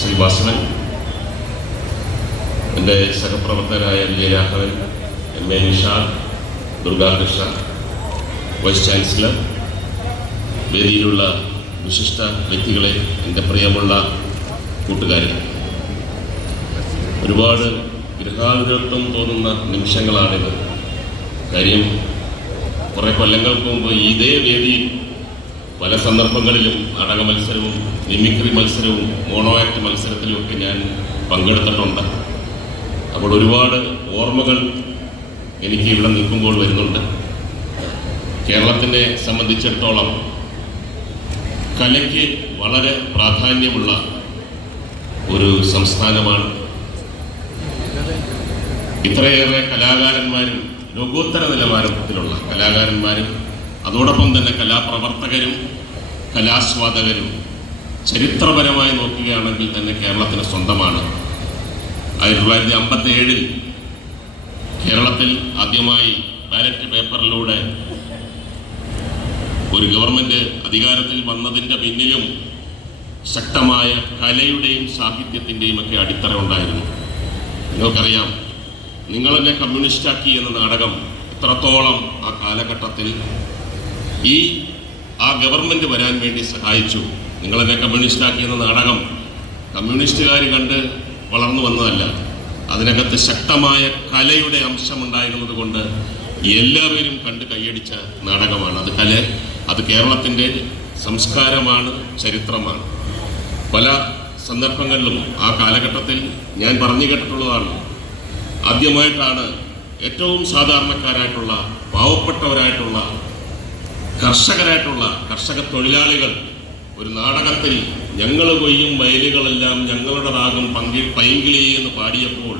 ശ്രീ വാസവൻ എന്റെ സഹപ്രവർത്തകരായ Vijayaraghavan M A Nishad Durgakrishna vice chancellor വേദിയിലുള്ള വിശിഷ്ട വ്യക്തികളെ എന്റെ പ്രിയമുള്ള കൂട്ടുകാരെ ഒരുപാട് ഗൃഹാതുരത്വം തോന്നുന്ന നിമിഷങ്ങളാണിത്. കാര്യം കുറേ കൊല്ലങ്ങൾക്ക് മുമ്പ് ഇതേ വേദിയിൽ പല സന്ദർഭങ്ങളിലും നാടക മത്സരവും മിമിക്രി മത്സരവും മോണോ ആക്ട് മത്സരത്തിലുമൊക്കെ ഞാൻ പങ്കെടുത്തിട്ടുണ്ട്. അപ്പോൾ ഒരുപാട് ഓർമ്മകൾ എനിക്ക് ഇവിടെ നിൽക്കുമ്പോൾ വരുന്നുണ്ട്. കേരളത്തിനെ സംബന്ധിച്ചിടത്തോളം കലയ്ക്ക് വളരെ പ്രാധാന്യമുള്ള ഒരു സംസ്ഥാനമാണ്. ഇത്രയേറെ കലാകാരന്മാരും ലോകോത്തര നിലവാരത്തിലുള്ള കലാകാരന്മാരും അതോടൊപ്പം തന്നെ കലാപ്രവർത്തകരും കലാസ്വാദകരും ചരിത്രപരമായി നോക്കുകയാണെങ്കിൽ തന്നെ കേരളത്തിന് സ്വന്തമാണ്. ആയിരത്തി തൊള്ളായിരത്തി അമ്പത്തി ഏഴിൽ കേരളത്തിൽ ആദ്യമായി ബാലറ്റ് പേപ്പറിലൂടെ ഒരു ഗവൺമെന്റ് അധികാരത്തിൽ വന്നതിന്റെ പിന്നിലും ശക്തമായ കലയുടെയും സാഹിത്യത്തിന്റെയും ഒക്കെ അടിത്തറ ഉണ്ടായിരുന്നു. നിങ്ങൾക്കറിയാം നിങ്ങളെന്നെ കമ്മ്യൂണിസ്റ്റാക്കി എന്ന നാടകം എത്രത്തോളം ആ കാലഘട്ടത്തിൽ ഈ ആ ഗവൺമെന്റ് വരാൻ വേണ്ടി സഹായിച്ചു. നിങ്ങളെന്നെ കമ്മ്യൂണിസ്റ്റാക്കി എന്ന നാടകം കമ്മ്യൂണിസ്റ്റുകാർ കണ്ട് വളർന്നു വന്നതല്ല. അതിനകത്ത് ശക്തമായ കലയുടെ അംശമുണ്ടായിരുന്നത് കൊണ്ട് എല്ലാവരും കണ്ട് കൈയടിച്ച നാടകമാണ്. അത് കല അത് കേരളത്തിന്റെ സംസ്കാരമാണ് ചരിത്രമാണ്. പല സന്ദർഭങ്ങളിലും ആ കാലഘട്ടത്തിൽ ഞാൻ പറഞ്ഞു കേട്ടിട്ടുള്ളതാണ്. ആദ്യമായിട്ടാണ് ഏറ്റവും സാധാരണക്കാരായിട്ടുള്ള പാവപ്പെട്ടവരായിട്ടുള്ള കർഷകരായിട്ടുള്ള കർഷക തൊഴിലാളികൾ ഒരു നാടകത്തിൽ ഞങ്ങൾ കൊയ്യും വയലുകളെല്ലാം ഞങ്ങളുടെ രാഗം പങ്കി പൈങ്കിളി എന്ന് പാടിയപ്പോൾ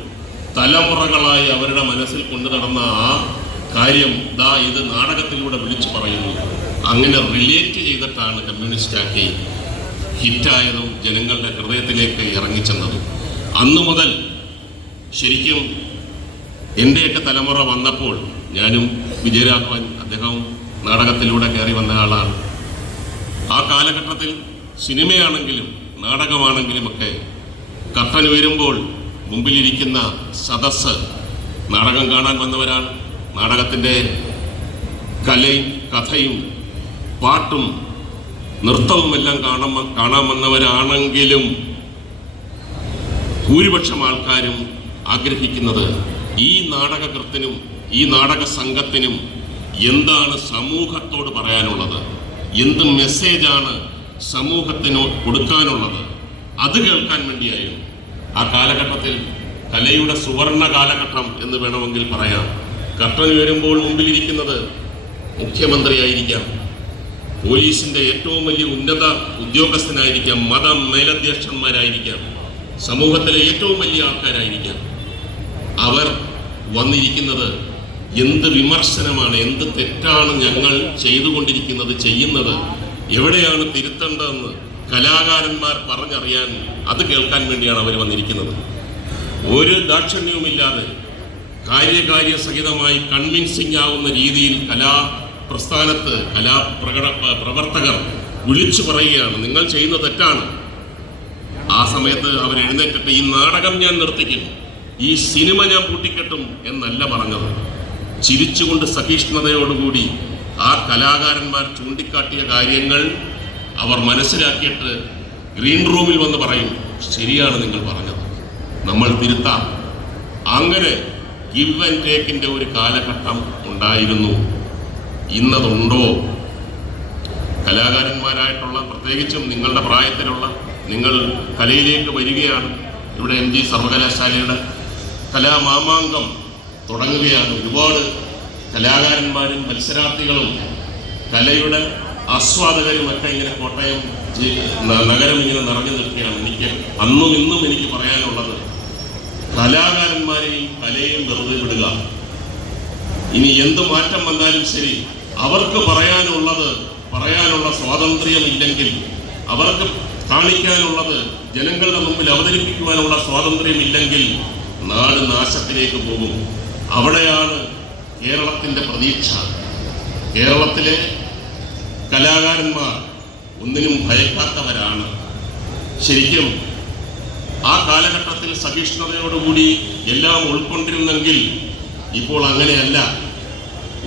തലമുറകളായി അവരുടെ മനസ്സിൽ കൊണ്ടു നടന്ന ആ കാര്യം ദാ ഇത് നാടകത്തിലൂടെ വിളിച്ചു പറയുന്നു. അങ്ങനെ റിലേറ്റ് ചെയ്തിട്ടാണ് കമ്മ്യൂണിസ്റ്റ് ആക്കി ഹിറ്റായതും ജനങ്ങളുടെ ഹൃദയത്തിലേക്ക് ഇറങ്ങിച്ചെന്നതും. അന്നു മുതൽ ശരിക്കും എന്റെയൊക്കെ തലമുറ വന്നപ്പോൾ ഞാനും വിജയരാഘവൻ അദ്ദേഹം നാടകത്തിലൂടെ കയറി വന്ന ആളാണ്. ആ കാലഘട്ടത്തിൽ സിനിമയാണെങ്കിലും നാടകമാണെങ്കിലും ഒക്കെ കർട്ടൻ ഉയരുമ്പോൾ മുമ്പിലിരിക്കുന്ന സദസ്സ് നാടകം കാണാൻ വന്നവരാണ്. നാടകത്തിന്റെ കലയും കഥയും പാട്ടും നൃത്തവും എല്ലാം കാണാൻ കാണാൻ വന്നവരാണെങ്കിലും ഭൂരിപക്ഷം ആൾക്കാരും ആഗ്രഹിക്കുന്നത് ഈ നാടകകൃത്തിനും ഈ നാടക സംഘത്തിനും എന്താണ് സമൂഹത്തോട് പറയാനുള്ളത്? എന്ത് മെസ്സേജാണ് സമൂഹത്തിന് കൊടുക്കാനുള്ളത്? അത് കേൾക്കാൻ വേണ്ടിയായിരുന്നു. ആ കാലഘട്ടത്തിൽ കലയുടെ സുവർണ കാലഘട്ടം എന്ന് വേണമെങ്കിൽ പറയാം. കർട്ടൻ വരുമ്പോൾ മുമ്പിലിരിക്കുന്നത് മുഖ്യമന്ത്രിയായിരിക്കാം. പോലീസിന്റെ ഏറ്റവും വലിയ ഉന്നത ഉദ്യോഗസ്ഥനായിരിക്കാം. മത മേലധ്യക്ഷന്മാരായിരിക്കാം. സമൂഹത്തിലെ ഏറ്റവും വലിയ ആൾക്കാരായിരിക്കാം. അവർ വന്നിരിക്കുന്നത് എന്ത് വിമർശനമാണ് എന്ത് തെറ്റാണ് ഞങ്ങൾ ചെയ്തുകൊണ്ടിരിക്കുന്നത് ചെയ്യുന്നത് എവിടെയാണ് തിരുത്തേണ്ടതെന്ന് കലാകാരന്മാർ പറഞ്ഞറിയാൻ അത് കേൾക്കാൻ വേണ്ടിയാണ് അവർ വന്നിരിക്കുന്നത്. ഒരു ദാക്ഷിണ്യവുമില്ലാതെ കാര്യകാര്യ സഹിതമായി കൺവിൻസിംഗ് ആവുന്ന രീതിയിൽ കലാ പ്രസ്ഥാനത്ത് കലാ പ്രകട പ്രവർത്തകർ വിളിച്ചു പറയുകയാണ് നിങ്ങൾ ചെയ്യുന്ന തെറ്റാണ്. ആ സമയത്ത് അവർ എഴുന്നേറ്റിട്ട് ഈ നാടകം ഞാൻ നിർത്തിക്കും ഈ സിനിമ ഞാൻ പൂട്ടിക്കെട്ടും എന്നല്ല പറഞ്ഞത്. ചിരിച്ചുകൊണ്ട് സഹിഷ്ണുതയോടുകൂടി ആ കലാകാരന്മാർ ചൂണ്ടിക്കാട്ടിയ കാര്യങ്ങൾ അവർ മനസ്സിലാക്കിയിട്ട് ഗ്രീൻ റൂമിൽ വന്ന് പറയും ശരിയാണ് നിങ്ങൾ പറഞ്ഞത്. നമ്മൾ തിരുത്താം. അങ്ങനെ ഗിവ് ആൻഡ് ടേക്കിന്റെ ഒരു കാലഘട്ടം ഉണ്ടായിരുന്നു. ഇന്നതുണ്ടോ? കലാകാരന്മാരായിട്ടുള്ള പ്രത്യേകിച്ചും നിങ്ങളുടെ പ്രായത്തിലുള്ള നിങ്ങൾ കലയിലേക്ക് വരികയാണ്. ഇവിടെ എം ജി സർവകലാശാലയുടെ കലാമാമാങ്കം തുടങ്ങുകയാണ്. ഒരുപാട് കലാകാരന്മാരും മത്സരാർത്ഥികളും കലയുടെ ആസ്വാദകരും ഒക്കെ ഇങ്ങനെ കോട്ടയം നഗരം ഇങ്ങനെ നിറഞ്ഞു നിൽക്കുകയാണ്. എനിക്ക് അന്നും ഇന്നും എനിക്ക് പറയാനുള്ളത് കലാകാരന്മാരെയും കലയെയും വെറുതെ വിടുക. ഇനി എന്ത് മാറ്റം വന്നാലും ശരി അവർക്ക് പറയാനുള്ളത് പറയാനുള്ള സ്വാതന്ത്ര്യം ഇല്ലെങ്കിൽ അവർക്ക് കാണിക്കാനുള്ളത് ജനങ്ങളുടെ മുമ്പിൽ അവതരിപ്പിക്കുവാനുള്ള സ്വാതന്ത്ര്യമില്ലെങ്കിൽ നാട് നാശത്തിലേക്ക് പോകും. അവിടെയാണ് കേരളത്തിന്റെ പ്രതീക്ഷ. കേരളത്തിലെ കലാകാരന്മാർ ഒന്നിനും ഭയക്കാത്തവരാണ്. ശരിക്കും ആ കാലഘട്ടത്തിൽ സഹിഷ്ണുതയോടുകൂടി എല്ലാം ഉൾക്കൊണ്ടിരുന്നെങ്കിൽ ഇപ്പോൾ അങ്ങനെയല്ല.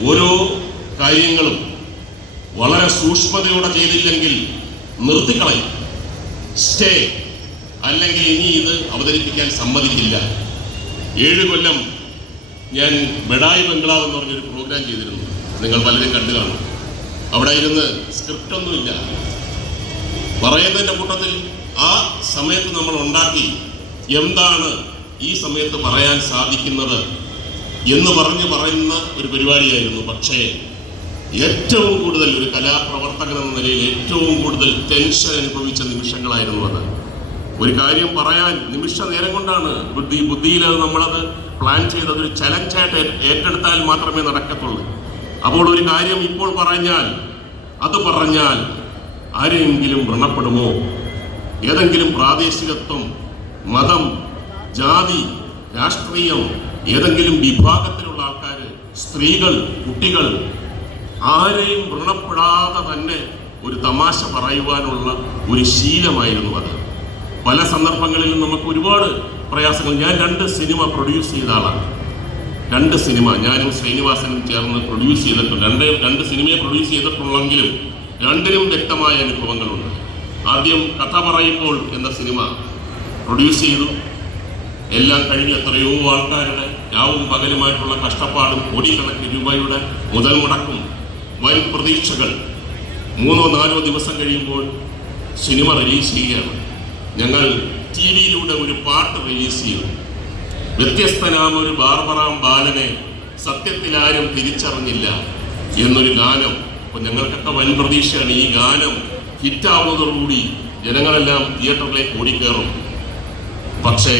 ഓരോ കാര്യങ്ങളും വളരെ സൂക്ഷ്മതയോടെ ചെയ്തില്ലെങ്കിൽ നിർത്തിക്കളയും. സ്റ്റേ. അല്ലെങ്കിൽ ഇനി ഇത് അവതരിപ്പിക്കാൻ സമ്മതിക്കില്ല. ഏഴ് കൊല്ലം ഞാൻ ബെഡായി ബംഗ്ലാവ് എന്ന് പറഞ്ഞൊരു പ്രോഗ്രാം ചെയ്തിരുന്നു. നിങ്ങൾ പലരും കണ്ടു കാണും. അവിടെ ഇരുന്ന് സ്ക്രിപ്റ്റ് ഒന്നുമില്ല. പറയുന്നതിന്റെ കൂട്ടത്തിൽ ആ സമയത്ത് നമ്മൾ ഉണ്ടാക്കി എന്താണ് ഈ സമയത്ത് പറയാൻ സാധിക്കുന്നത് എന്ന് പറഞ്ഞ് പറയുന്ന ഒരു പരിപാടിയായിരുന്നു. പക്ഷേ ഏറ്റവും കൂടുതൽ ഒരു കലാപ്രവർത്തകൻ എന്ന നിലയിൽ ഏറ്റവും കൂടുതൽ ടെൻഷൻ അനുഭവിച്ച നിമിഷങ്ങളായിരുന്നു അത്. ഒരു കാര്യം പറയാൻ നിമിഷ നേരം കൊണ്ടാണ് ബുദ്ധി ബുദ്ധിയിൽ അത് നമ്മളത് പ്ലാൻ ചെയ്ത് അതൊരു ചലഞ്ചായിട്ട് ഏറ്റെടുത്താൽ മാത്രമേ നടക്കത്തുള്ളൂ. അപ്പോൾ ഒരു കാര്യം ഇപ്പോൾ പറഞ്ഞാൽ അത് പറഞ്ഞാൽ ആരെങ്കിലും വ്രണപ്പെടുമോ? ഏതെങ്കിലും പ്രാദേശികത്വം മതം ജാതി രാഷ്ട്രീയം ഏതെങ്കിലും വിഭാഗത്തിലുള്ള ആൾക്കാർ സ്ത്രീകൾ കുട്ടികൾ ആരെയും വ്രണപ്പെടാതെ തന്നെ ഒരു തമാശ പറയുവാനുള്ള ഒരു ശീലമായിരുന്നു അത്. പല സന്ദർഭങ്ങളിലും നമുക്ക് ഒരുപാട് പ്രയാസങ്ങൾ. ഞാൻ രണ്ട് സിനിമ പ്രൊഡ്യൂസ് ചെയ്ത ആളാണ്. രണ്ട് സിനിമ. ഞാനും ശ്രീനിവാസനും ചേർന്ന് പ്രൊഡ്യൂസ് ചെയ്തിട്ടുണ്ട്. രണ്ട് രണ്ട് സിനിമയെ പ്രൊഡ്യൂസ് ചെയ്തിട്ടുള്ളെങ്കിലും രണ്ടിനും വ്യക്തമായ അനുഭവങ്ങളുണ്ട്. ആദ്യം കഥ പറയുമ്പോൾ എന്ന സിനിമ പ്രൊഡ്യൂസ് ചെയ്തു. എല്ലാം കഴിഞ്ഞ് എത്രയോ ആൾക്കാരുടെ രാവും പകലുമായിട്ടുള്ള കഷ്ടപ്പാടും കോടിക്കണക്കിന് രൂപയുടെ മുതൽ മുടക്കും വൻ പ്രതീക്ഷകൾ. മൂന്നോ നാലോ ദിവസം കഴിയുമ്പോൾ സിനിമ റിലീസ് ചെയ്യുകയാണ്. ഞങ്ങൾ ടി വിയിലൂടെ ഒരു പാട്ട് റിലീസ് ചെയ്തു. വ്യത്യസ്തനാം ഒരു ബാർബറാം ബാലനെ സത്യത്തിൽ ആരും തിരിച്ചറിഞ്ഞില്ല എന്നൊരു ഗാനം. അപ്പൊ ഞങ്ങൾക്കൊക്കെ വൻ പ്രതീക്ഷയാണ് ഈ ഗാനം ഹിറ്റാവുന്നതോടുകൂടി ജനങ്ങളെല്ലാം തിയേറ്ററിലേക്ക് ഓടിക്കേറും. പക്ഷേ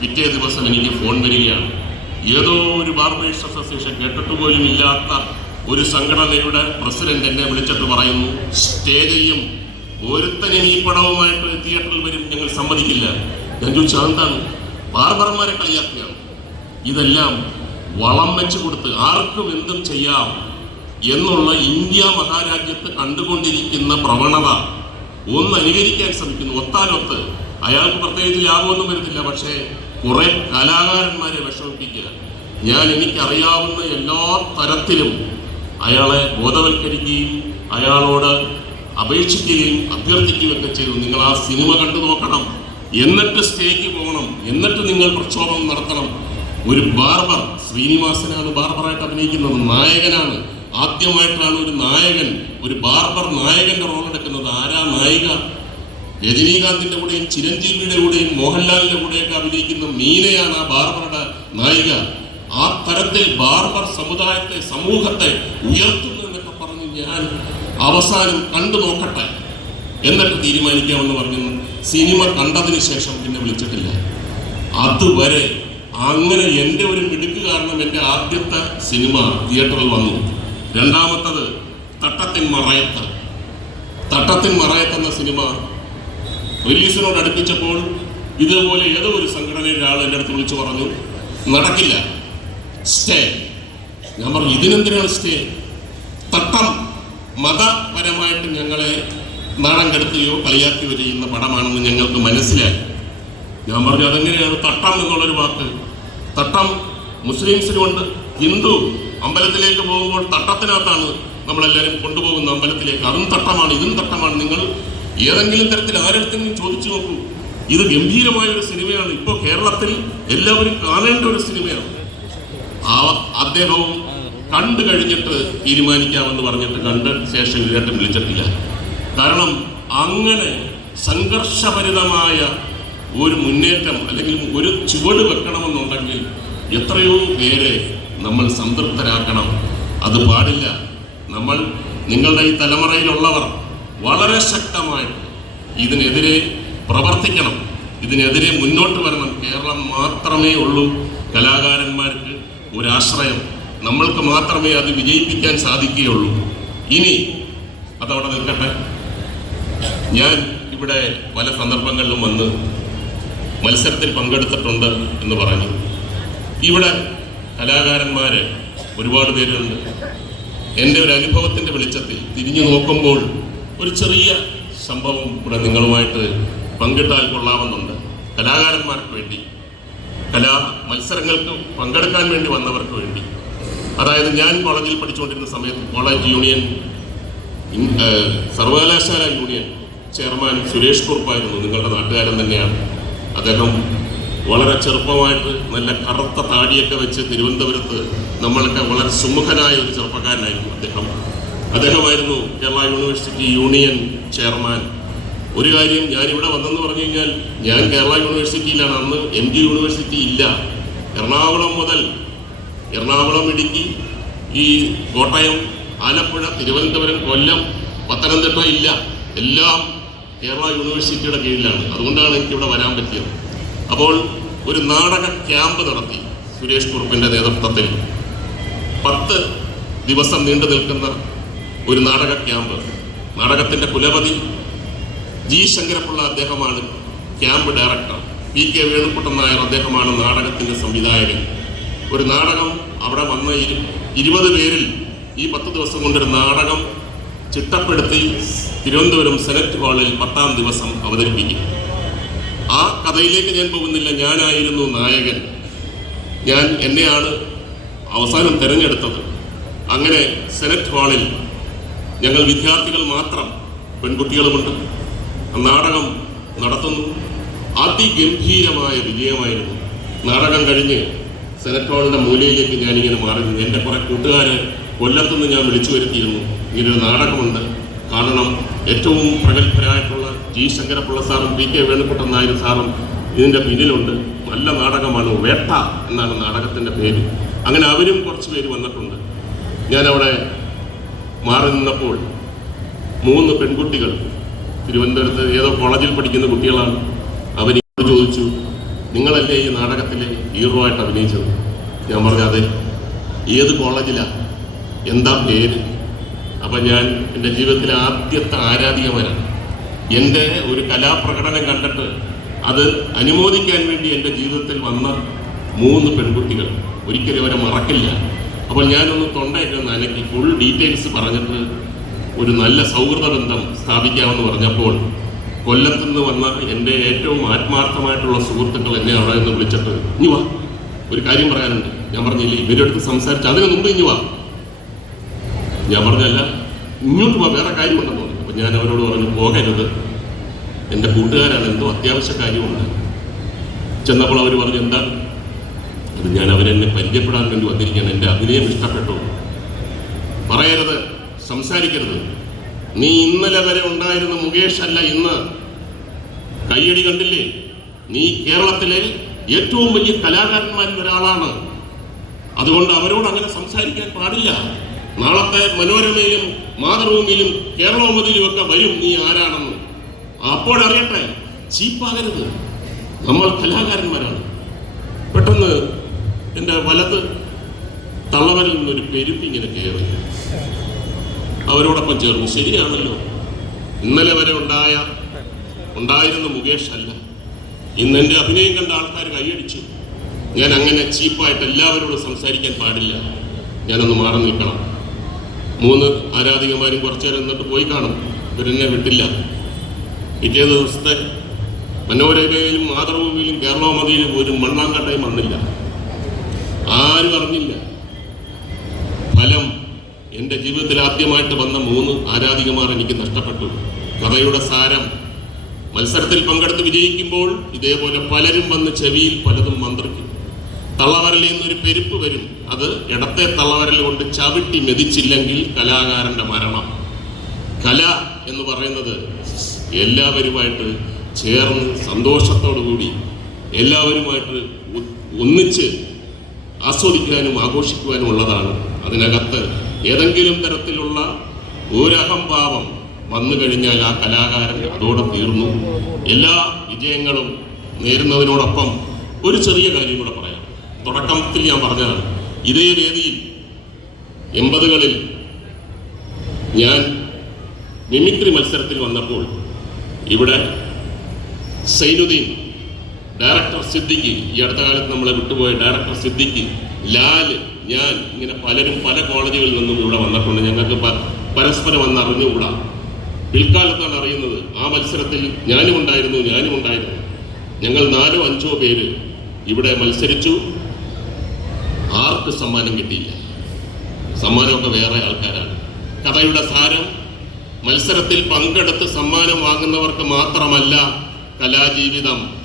പിറ്റേ ദിവസം എനിക്ക് ഫോൺ വരികയാണ്. ഏതോ ഒരു ബാർബേഴ്സ് അസോസിയേഷൻ കേട്ടിട്ട് പോലും ഇല്ലാത്ത ഒരു സംഘടനയുടെ പ്രസിഡന്റ് എന്നെ വിളിച്ചിട്ട് പറയുന്നു സ്റ്റേജയും ഒരുത്തനും ഈ പടവുമായിട്ട് തിയേറ്ററിൽ വരും ഞങ്ങൾ സമ്മതിക്കില്ല. ഞാൻ ചോദിച്ചാൽ എന്താണ് ബാർബർമാരെ കളിയാക്കുകയാണ്. ഇതെല്ലാം വളം വെച്ച് കൊടുത്ത് ആർക്കും എന്തും ചെയ്യാം എന്നുള്ള ഇന്ത്യ മഹാരാജ്യത്ത് കണ്ടുകൊണ്ടിരിക്കുന്ന പ്രവണത ഒന്ന് അനുകരിക്കാൻ ശ്രമിക്കുന്നു. ഒത്താനൊത്ത്. അയാൾക്ക് പ്രത്യേകിച്ച് ലാഭമൊന്നും വരുന്നില്ല പക്ഷേ കുറെ കലാകാരന്മാരെ വിഷമിപ്പിക്കുക. ഞാൻ എനിക്കറിയാവുന്ന എല്ലാ തരത്തിലും അയാളെ ബോധവൽക്കരിക്കുകയും അയാളോട് അപേക്ഷിക്കുകയും അഭ്യർത്ഥിക്കുകയൊക്കെ ചെയ്തു. നിങ്ങൾ ആ സിനിമ കണ്ടു നോക്കണം. എന്നിട്ട് സ്റ്റേക്ക് പോകണം. എന്നിട്ട് നിങ്ങൾ പ്രക്ഷോഭം നടത്തണം. ഒരു ബാർബർ ശ്രീനിവാസനാണ് ബാർബറായിട്ട് അഭിനയിക്കുന്നത്. നായകനാണ്. ആദ്യമായിട്ടാണ് ഒരു നായകൻ ഒരു ബാർബർ നായകന്റെ റോൾ എടുക്കുന്നത്. ആരാ നായിക? രജനീകാന്തിന്റെ കൂടെയും ചിരഞ്ജീവിയുടെ കൂടെയും മോഹൻലാലിന്റെ കൂടെയൊക്കെ അഭിനയിക്കുന്ന മീനയാണ് ആ ബാർബറുടെ നായിക. ആ തരത്തിൽ ബാർബർ സമുദായത്തെ സമൂഹത്തെ ഉയർത്തുന്നു എന്നൊക്കെ പറഞ്ഞ് ഞാൻ അവസാനം കണ്ടു നോക്കട്ടെ. എന്നിട്ട് തീരുമാനിക്കാമെന്ന് പറഞ്ഞു സിനിമ കണ്ടതിന് ശേഷം പിന്നെ വിളിച്ചിട്ടില്ല. അതുവരെ അങ്ങനെ എന്റെ ഒരു മിടുക്ക് കാരണം എന്റെ ആദ്യത്തെ സിനിമ തിയേറ്ററിൽ വന്നു. രണ്ടാമത്തത് തട്ടത്തിൻ മറയത്ത്. തട്ടത്തിൻ മറയത്ത് എന്ന സിനിമ റിലീസിനോട് അടുപ്പിച്ചപ്പോൾ ഇതുപോലെ ഏതോ ഒരു സംഘടനയുടെ ആൾ എന്റെ അടുത്ത് വിളിച്ചു പറഞ്ഞു നടക്കില്ല. സ്റ്റേ. ഞാൻ പറഞ്ഞു ഇതിനെന്തിനാണ് സ്റ്റേ? തട്ടം. മതപരമായിട്ട് ഞങ്ങളെ നാണം കെടുത്തുകയോ കളിയാക്കുകയോ ചെയ്യുന്ന പടമാണെന്ന് ഞങ്ങൾക്ക് മനസ്സിലായി. ഞാൻ പറഞ്ഞു അതെങ്ങനെയാണ്? തട്ടം എന്നുള്ളൊരു വാക്ക്. തട്ടം മുസ്ലിംസിനുമുണ്ട് ഹിന്ദു അമ്പലത്തിലേക്ക് പോകുമ്പോൾ തട്ടത്തിനകത്താണ് നമ്മളെല്ലാവരും കൊണ്ടുപോകുന്ന അമ്പലത്തിലേക്ക്. അതും തട്ടമാണ് ഇതും തട്ടമാണ്. നിങ്ങൾ ഏതെങ്കിലും തരത്തിൽ ആരെടുത്തെങ്കിലും ചോദിച്ചു നോക്കൂ. ഇത് ഗംഭീരമായ ഒരു സിനിമയാണ്. ഇപ്പോൾ കേരളത്തിൽ എല്ലാവരും കാണേണ്ട ഒരു സിനിമയാണ്. ആ അദ്ദേഹവും കണ്ടു കഴിഞ്ഞിട്ട് തീരുമാനിക്കാമെന്ന് പറഞ്ഞിട്ട് കണ്ട ശേഷം ഇദ്ദേഹത്തെ വിളിച്ചിട്ടില്ല. കാരണം അങ്ങനെ സംഘർഷഭരിതമായ ഒരു മുന്നേറ്റം അല്ലെങ്കിൽ ഒരു ചുവട് വെക്കണമെന്നുണ്ടെങ്കിൽ എത്രയോ പേരെ നമ്മൾ സംതൃപ്തരാക്കണം. അത് പാടില്ല. നമ്മൾ നിങ്ങളുടെ ഈ തലമുറയിലുള്ളവർ വളരെ ശക്തമായിട്ട് ഇതിനെതിരെ പ്രവർത്തിക്കണം. ഇതിനെതിരെ മുന്നോട്ട് വരണം. കേരളം മാത്രമേ ഉള്ളൂ കലാകാരന്മാർക്ക് ഒരാശ്രയം. നമ്മൾക്ക് മാത്രമേ അത് വിജയിപ്പിക്കാൻ സാധിക്കുകയുള്ളൂ. ഇനി അതവിടെ നിൽക്കട്ടെ. ഞാൻ ഇവിടെ പല സന്ദർഭങ്ങളിലും വന്ന് മത്സരത്തിൽ പങ്കെടുത്തിട്ടുണ്ട് എന്ന് പറഞ്ഞു. ഇവിടെ കലാകാരന്മാർ ഒരുപാട് പേരുണ്ട്. എന്റെ ഒരു അനുഭവത്തിന്റെ വെളിച്ചത്തിൽ തിരിഞ്ഞു നോക്കുമ്പോൾ ഒരു ചെറിയ സംഭവം ഇവിടെ നിങ്ങളുമായിട്ട് പങ്കിട്ടാൽ കൊള്ളാമെന്നുണ്ട് കലാകാരന്മാർക്ക് വേണ്ടി കലാ മത്സരങ്ങൾക്ക് പങ്കെടുക്കാൻ വേണ്ടി വന്നവർക്ക് വേണ്ടി. അതായത് ഞാൻ കോളേജിൽ പഠിച്ചുകൊണ്ടിരുന്ന സമയത്ത് കോളേജ് യൂണിയൻ സർവകലാശാല യൂണിയൻ ചെയർമാൻ സുരേഷ് കുറുപ്പായിരുന്നു നിങ്ങളുടെ നാട്ടുകാരൻ തന്നെയാണ്. അദ്ദേഹം വളരെ ചെറുപ്പമായിട്ട് നല്ല കറുത്ത താടിയൊക്കെ വെച്ച് തിരുവനന്തപുരത്ത് നമ്മളൊക്കെ വളരെ സുമുഖനായ ഒരു ചെറുപ്പക്കാരനായിരുന്നു അദ്ദേഹം. അദ്ദേഹമായിരുന്നു കേരള യൂണിവേഴ്സിറ്റി യൂണിയൻ ചെയർമാൻ. ഒരു കാര്യം ഞാൻ ഇവിടെ വന്നെന്ന് പറഞ്ഞു കഴിഞ്ഞാൽ ഞാൻ കേരള യൂണിവേഴ്സിറ്റിയിലാണ്. അന്ന് എം ജി യൂണിവേഴ്സിറ്റി ഇല്ല. എറണാകുളം മുതൽ എറണാകുളം ഇടുക്കി ഈ കോട്ടയം ആലപ്പുഴ തിരുവനന്തപുരം കൊല്ലം പത്തനംതിട്ട ഇല്ല. എല്ലാം കേരള യൂണിവേഴ്സിറ്റിയുടെ കീഴിലാണ്. അതുകൊണ്ടാണ് എനിക്കിവിടെ വരാൻ പറ്റിയത്. അപ്പോൾ ഒരു നാടക ക്യാമ്പ് നടത്തി സുരേഷ് കുറുപ്പിന്റെ നേതൃത്വത്തിൽ. പത്ത് ദിവസം നീണ്ടു നിൽക്കുന്ന ഒരു നാടക ക്യാമ്പ്. നാടകത്തിന്റെ കുലപതി ജി ശങ്കരപ്പിള്ള അദ്ദേഹമാണ് camp director. P K Venukuttan Nair അദ്ദേഹമാണ് നാടകത്തിന്റെ സംവിധായകൻ. ഒരു നാടകം അവിടെ വന്ന ഇരു ഇരുപത് പേരിൽ ഈ പത്ത് ദിവസം കൊണ്ടൊരു നാടകം ചിട്ടപ്പെടുത്തി തിരുവനന്തപുരം സെനറ്റ് ഹാളിൽ പത്താം ദിവസം അവതരിപ്പിക്കും. ആ കഥയിലേക്ക് ഞാൻ പോകുന്നില്ല. ഞാനായിരുന്നു നായകൻ. ഞാൻ എന്നെയാണ് അവസാനം തിരഞ്ഞെടുത്തത്. അങ്ങനെ സെനറ്റ് ഹാളിൽ ഞങ്ങൾ വിദ്യാർത്ഥികൾ മാത്രം പെൺകുട്ടികളുമുണ്ട്. നാടകം നടത്തുന്നു. അതിഗംഭീരമായ വിജയമായിരുന്നു. നാടകം കഴിഞ്ഞ് ഹാളിന്റെ മൂലയിലേക്ക് ഞാനിങ്ങനെ മാറി. എന്റെ കുറേ കൂട്ടുകാരെ കൊല്ലത്തുനിന്ന് ഞാൻ വിളിച്ചു വരുത്തിയിരുന്നു. ഇങ്ങനൊരു നാടകമുണ്ട്. കാരണം ഏറ്റവും പ്രഗത്ഭരായിട്ടുള്ള ജി. ശങ്കരപ്പിള്ള സാറും പി. കെ. വേണുക്കുട്ടൻ നായർ സാറും ഇതിന്റെ പിന്നിലുണ്ട്. നല്ല നാടകമാണ് വേട്ട എന്നാണ് നാടകത്തിന്റെ പേര്. അങ്ങനെ അവരും കുറച്ച് പേര് വന്നിട്ടുണ്ട്. ഞാനവിടെ മാറി നിന്നപ്പോൾ മൂന്ന് പെൺകുട്ടികൾ തിരുവനന്തപുരത്ത് ഏതോ കോളേജിൽ പഠിക്കുന്ന കുട്ടികളാണ്. നിങ്ങളല്ലേ ഈ നാടകത്തിലെ ഹീറോ ആയിട്ട് അഭിനയിച്ചത്? ഞാൻ പറഞ്ഞു അതെ. ഏത് കോളേജിലാണ് എന്താ പേര്? അപ്പം ഞാൻ എന്റെ ജീവിതത്തിലെ ആദ്യത്തെ ആരാധികമാരാണ്. എന്റെ ഒരു കലാപ്രകടനം കണ്ടിട്ട് അത് അനുമോദിക്കാൻ വേണ്ടി എന്റെ ജീവിതത്തിൽ വന്ന മൂന്ന് പെൺകുട്ടികൾ. ഒരിക്കലും അവരെ മറക്കില്ല. അപ്പോൾ ഞാനൊന്ന് തൊണ്ടയൊക്കെ നനക്കി ഫുൾ ഡീറ്റെയിൽസ് പറഞ്ഞിട്ട് ഒരു നല്ല സൗഹൃദ ബന്ധം സ്ഥാപിക്കാമെന്ന് പറഞ്ഞപ്പോൾ കൊല്ലത്ത് നിന്ന് വന്ന എന്റെ ഏറ്റവും ആത്മാർത്ഥമായിട്ടുള്ള സുഹൃത്തുക്കൾ എന്നെ അവിടെ നിന്ന് വിളിച്ചിട്ട് ഇനി വാ ഒരു കാര്യം പറയാനുണ്ട്. ഞാൻ പറഞ്ഞില്ലേ ഇവരുടെ അടുത്ത് സംസാരിച്ച് അതിന് മുമ്പ് ഇനി വാ. ഞാൻ പറഞ്ഞല്ല ഇങ്ങോട്ട് വാ വേറെ കാര്യമുണ്ടെന്ന് പറഞ്ഞു. അപ്പം ഞാൻ അവരോട് പറഞ്ഞു പോകരുത്. എന്റെ കൂട്ടുകാരാണ് എന്തോ അത്യാവശ്യ കാര്യമുണ്ട് ചെന്നപ്പോൾ അവർ പറഞ്ഞു എന്താ? അത് ഞാൻ അവരെന്നെ പരിചയപ്പെടാൻ വേണ്ടി വന്നിരിക്കുകയാണ്. എന്റെ അഭിനയം ഇഷ്ടപ്പെട്ടു. പറയരുത് സംസാരിക്കരുത്. നീ ഇന്നലെ വരെ ഉണ്ടായിരുന്ന മുകേഷ് അല്ല ഇന്ന്. കയ്യടി കണ്ടില്ലേ? നീ കേരളത്തിലെ ഏറ്റവും വലിയ കലാകാരന്മാരിൽ ഒരാളാണ്. അതുകൊണ്ട് അവരോട് അങ്ങനെ സംസാരിക്കാൻ പാടില്ല. നാളത്തെ മനോരമയിലും മാതൃഭൂമിയിലും കേരളോമതിയിലും ഒക്കെ വരും നീ ആരാണെന്ന്. അപ്പോഴറിയട്ടെ ചീപ്പാകരുത്. നമ്മൾ കലാകാരന്മാരാണ്. പെട്ടെന്ന് എന്റെ വലത് തള്ളവരിൽ നിന്നൊരു പെരുപ്പ് ഇങ്ങനെ കയറി. അവരോടൊപ്പം ചേർന്നു ശരിയാണല്ലോ. ഇന്നലെ വരെ ഉണ്ടായ ഉണ്ടായിരുന്ന മുകേഷ് അല്ല. ഇന്ന് എന്റെ അഭിനയം കണ്ട ആൾക്കാർ കൈയടിച്ചു ഞാൻ അങ്ങനെ ചീപ്പായിട്ട് എല്ലാവരോടും സംസാരിക്കാൻ പാടില്ല. ഞാനൊന്ന് മാറി നിൽക്കണം. മൂന്ന് ആരാധികമാരും കുറച്ചു നേരം എന്നിട്ട് പോയി കാണും. ഇവരെന്നെ വിട്ടില്ല. പിറ്റേ ദിവസത്തെ മനോരമയിലും മാതൃഭൂമിയിലും കേരളമതിയിലും ഒരു മണ്ണാങ്കട്ടയും വന്നില്ല. ആരും അറിഞ്ഞില്ല. ഫലം എന്റെ ജീവിതത്തിൽ ആദ്യമായിട്ട് വന്ന മൂന്ന് ആരാധികമാർ എനിക്ക് നഷ്ടപ്പെട്ടു. കഥയുടെ സാരം മത്സരത്തിൽ പങ്കെടുത്ത് വിജയിക്കുമ്പോൾ ഇതേപോലെ പലരും വന്ന് ചെവിയിൽ പലതും മന്ത്രിക്കും. തള്ളവരലിൽ നിന്നൊരു പെരുപ്പ് വരും. അത് ഇടത്തെ തള്ളവരൽ കൊണ്ട് ചവിട്ടി മെതിച്ചില്ലെങ്കിൽ കലാകാരന്റെ മരണം. കല എന്ന് പറയുന്നത് എല്ലാവരുമായിട്ട് ചേർന്ന് സന്തോഷത്തോടു കൂടി എല്ലാവരുമായിട്ട് ഒന്നിച്ച് ആസ്വദിക്കാനും ആഘോഷിക്കുവാനും ഉള്ളതാണ് അതിനകത്ത് ഏതെങ്കിലും തരത്തിലുള്ള ഒരഹംഭാവം വന്നു കഴിഞ്ഞാൽ ആ കലാകാരൻ അതോടെ തീർന്നു. എല്ലാ വിജയങ്ങളും നേരുന്നതിനോടൊപ്പം ഒരു ചെറിയ കാര്യം കൂടെ പറയാം. തുടക്കത്തിൽ ഞാൻ പറഞ്ഞതാണ് ഇതേ വേദിയിൽ എൺപതുകളിൽ ഞാൻ മിമിക്രി മത്സരത്തിൽ വന്നപ്പോൾ ഇവിടെ സൈനുദ്ദീൻ ഡയറക്ടർ സിദ്ദിഖ് ഈ അടുത്ത കാലത്ത് നമ്മളെ വിട്ടുപോയ ഡയറക്ടർ സിദ്ദിഖ് ലാൽ ഞാൻ ഇങ്ങനെ പലരും പല കോളേജുകളിൽ നിന്നും ഇവിടെ വന്നിട്ടുണ്ട് ഞങ്ങൾക്ക് പരസ്പരം വന്ന് അറിഞ്ഞുകൂടാ. പിൽക്കാലത്താണ് അറിയുന്നത് ആ മത്സരത്തിൽ ഞാനും ഉണ്ടായിരുന്നു ഞാനും ഉണ്ടായിരുന്നു. ഞങ്ങൾ നാലോ അഞ്ചോ പേര് ഇവിടെ മത്സരിച്ചു. ആർക്ക് സമ്മാനം കിട്ടിയില്ല? സമ്മാനമൊക്കെ വേറെ ആൾക്കാരാണ്. കഥയുടെ സാരം മത്സരത്തിൽ പങ്കെടുത്ത് സമ്മാനം വാങ്ങുന്നവർക്ക് മാത്രമല്ല കലാജീവിതം.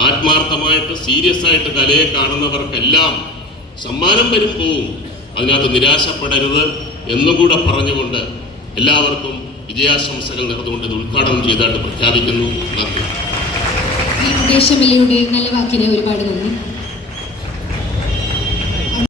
ആത്മാർത്ഥമായിട്ട് സീരിയസ് ആയിട്ട് കലയെ കാണുന്നവർക്കെല്ലാം സമ്മാനം വരും പോവും. അതിനകത്ത് നിരാശപ്പെടരുത് എന്നുകൂടെ പറഞ്ഞുകൊണ്ട് എല്ലാവർക്കും വിജയാശംസകൾ നേർന്നുകൊണ്ട് ഇത് ഉദ്ഘാടനം ചെയ്തായിട്ട് പ്രഖ്യാപിക്കുന്നു. നന്ദി. നല്ല വാക്കിന് ഒരുപാട് നന്ദി.